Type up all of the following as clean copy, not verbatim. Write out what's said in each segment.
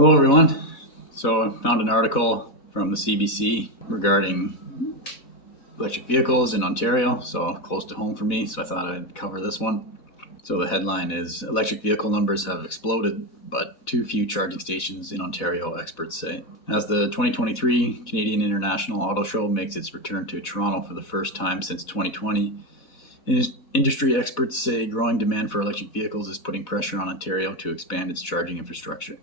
Hello, everyone. So I found an article from the CBC regarding electric vehicles in Ontario, so close to home for me, so I thought I'd cover this one. So the headline is electric vehicle numbers have exploded, but too few charging stations in Ontario, experts say. As the 2023 Canadian International Auto Show makes its return to Toronto for the first time since 2020, industry experts say growing demand for electric vehicles is putting pressure on Ontario to expand its charging infrastructure.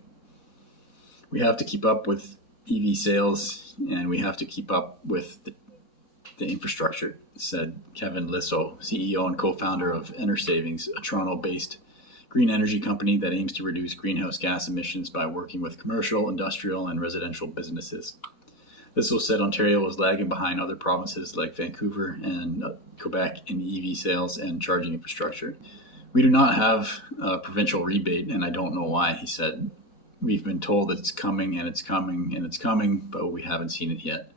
We have to keep up with EV sales, and we have to keep up with the infrastructure, said Kevin Lissow, CEO and co-founder of EnerSavings, a Toronto-based green energy company that aims to reduce greenhouse gas emissions by working with commercial, industrial, and residential businesses. Lissow said Ontario was lagging behind other provinces like Vancouver and Quebec in EV sales and charging infrastructure. We do not have a provincial rebate, and I don't know why, he said. We've been told that it's coming and it's coming and it's coming, but we haven't seen it yet.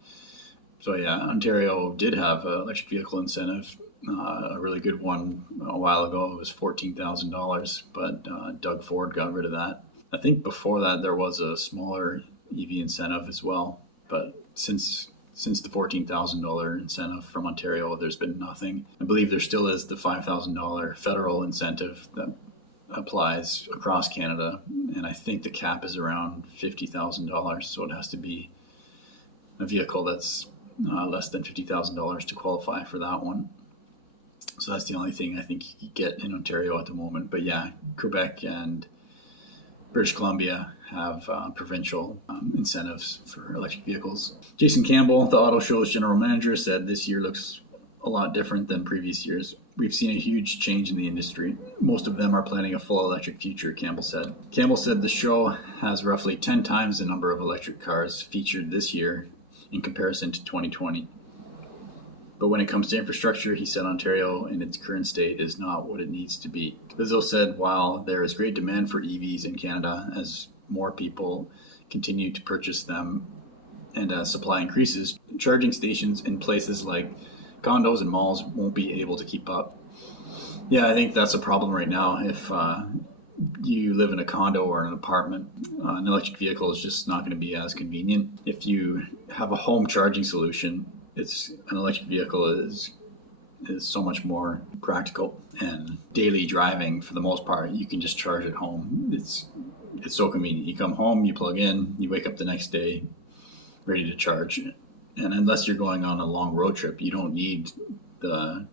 So yeah, Ontario did have an electric vehicle incentive, a really good one a while ago. It was $14,000, but Doug Ford got rid of that. I think before that there was a smaller EV incentive as well, but since the $14,000 incentive from Ontario, there's been nothing. I believe there still is the $5,000 federal incentive that applies across Canada, and I think the cap is around $50,000, so it has to be a vehicle that's less than $50,000 to qualify for that one. So that's the only thing I think you get in Ontario at the moment. But yeah, Quebec and British Columbia have provincial incentives for electric vehicles. Jason Campbell, the auto show's general manager, said this year looks a lot different than previous years. We've seen a huge change in the industry. Most of them are planning a full electric future, Campbell said. Campbell said the show has roughly 10 times the number of electric cars featured this year in comparison to 2020. But when it comes to infrastructure, he said Ontario in its current state is not what it needs to be. Lissow said while there is great demand for EVs in Canada as more people continue to purchase them and as supply increases, charging stations in places like condos and malls won't be able to keep up. Yeah, I think that's a problem right now. If you live in a condo or an apartment, an electric vehicle is just not going to be as convenient. If you have a home charging solution, an electric vehicle is so much more practical. And daily driving, for the most part, you can just charge at home. It's so convenient. You come home, you plug in, you wake up the next day ready to charge. And unless you're going on a long road trip, you don't need the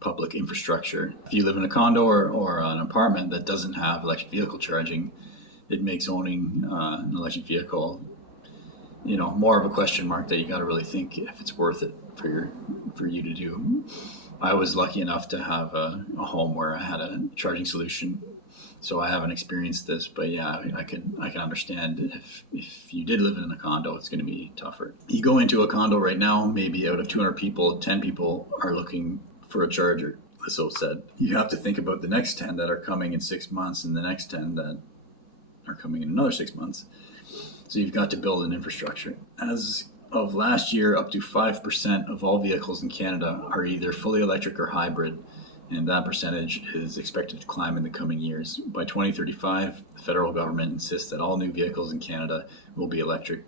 public infrastructure. If you live in a condo or an apartment that doesn't have electric vehicle charging, it makes owning an electric vehicle, more of a question mark that you got to really think if it's worth it for you to do. I was lucky enough to have a home where I had a charging solution, so I haven't experienced this, but yeah, I can understand if you did live in a condo, it's going to be tougher. You go into a condo right now, maybe out of 200 people, 10 people are looking for a charger, Lissow said. You have to think about the next 10 that are coming in 6 months and the next 10 that are coming in another 6 months. So you've got to build an infrastructure. As of last year, up to 5% of all vehicles in Canada are either fully electric or hybrid, and that percentage is expected to climb in the coming years. By 2035, the federal government insists that all new vehicles in Canada will be electric.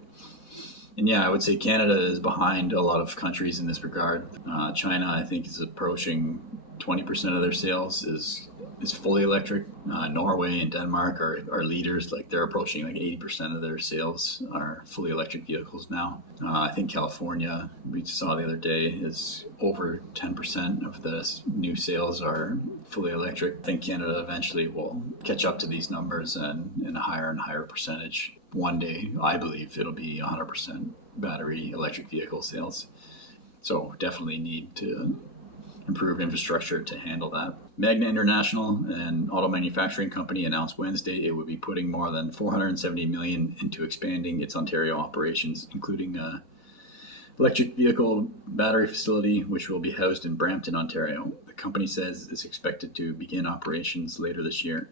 And yeah, I would say Canada is behind a lot of countries in this regard. China, I think, is approaching 20% of their sales is fully electric. Norway and Denmark are leaders. Like they're approaching like 80% of their sales are fully electric vehicles now. I think California, we saw the other day, is over 10% of the new sales are fully electric. I think Canada eventually will catch up to these numbers and a higher and higher percentage. One day, I believe it'll be 100% battery electric vehicle sales. So definitely need to improve infrastructure to handle that. Magna International, an auto manufacturing company, announced Wednesday it would be putting more than $470 million into expanding its Ontario operations, including an electric vehicle battery facility, which will be housed in Brampton, Ontario. The company says it's expected to begin operations later this year.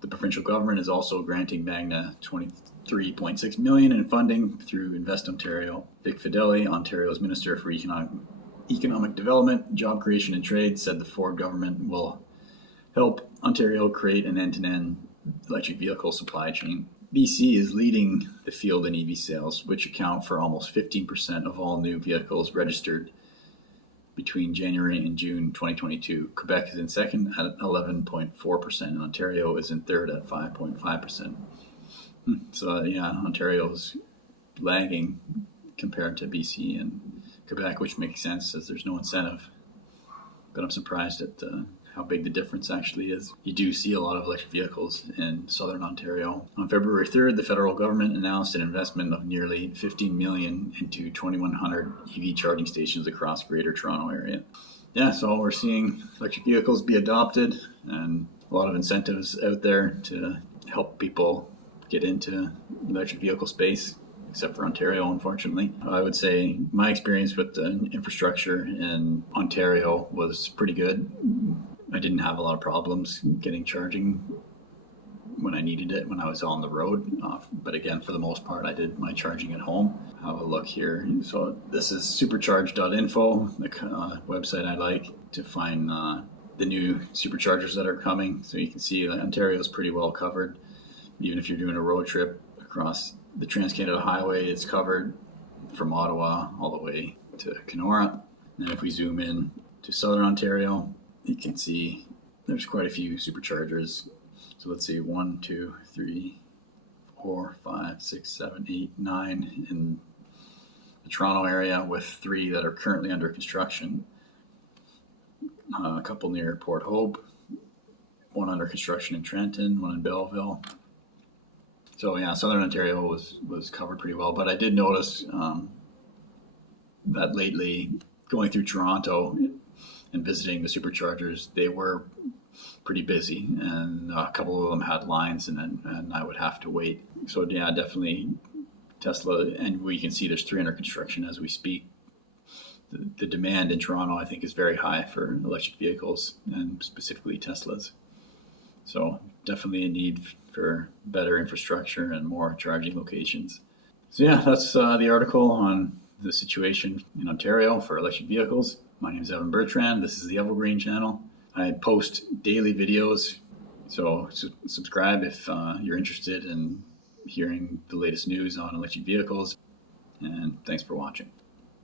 The provincial government is also granting Magna $23.6 million in funding through Invest Ontario. Vic Fedeli, Ontario's Minister for Economic Development, Job Creation and Trade, said the Ford government will help Ontario create an end-to-end electric vehicle supply chain. BC is leading the field in EV sales, which account for almost 15% of all new vehicles registered between January and June 2022. Quebec is in second at 11.4%, and Ontario is in third at 5.5%. So yeah, Ontario's lagging compared to BC and Quebec, which makes sense as there's no incentive. But I'm surprised at how big the difference actually is. You do see a lot of electric vehicles in southern Ontario. On February 3rd, the federal government announced an investment of nearly $15 million into 2,100 EV charging stations across Greater Toronto area. Yeah, so we're seeing electric vehicles be adopted and a lot of incentives out there to help people get into electric vehicle space, except for Ontario, unfortunately. I would say my experience with the infrastructure in Ontario was pretty good. I didn't have a lot of problems getting charging when I needed it when I was on the road. But again, for the most part, I did my charging at home. Have a look here. So this is supercharge.info, the website I like to find the new superchargers that are coming. So you can see that Ontario is pretty well covered. Even if you're doing a road trip across the Trans-Canada Highway, it's covered from Ottawa all the way to Kenora. And if we zoom in to southern Ontario, you can see there's quite a few superchargers. So let's see, 1, 2, 3, 4, 5, 6, 7, 8, 9 in the Toronto area, with 3 that are currently under construction. A couple near Port Hope, 1 under construction in Trenton, 1 in Belleville. So yeah, southern Ontario was covered pretty well. But I did notice that lately, going through Toronto and visiting the superchargers, they were pretty busy, and a couple of them had lines, and I would have to wait. So yeah, definitely Tesla, and we can see there's 3 under construction as we speak. The demand in Toronto, I think, is very high for electric vehicles, and specifically Teslas. So definitely a need for better infrastructure and more charging locations. So yeah, that's the article on the situation in Ontario for electric vehicles. My name is Evan Bertrand. This is the Evergreen channel. I post daily videos, so subscribe if you're interested in hearing the latest news on electric vehicles. And thanks for watching.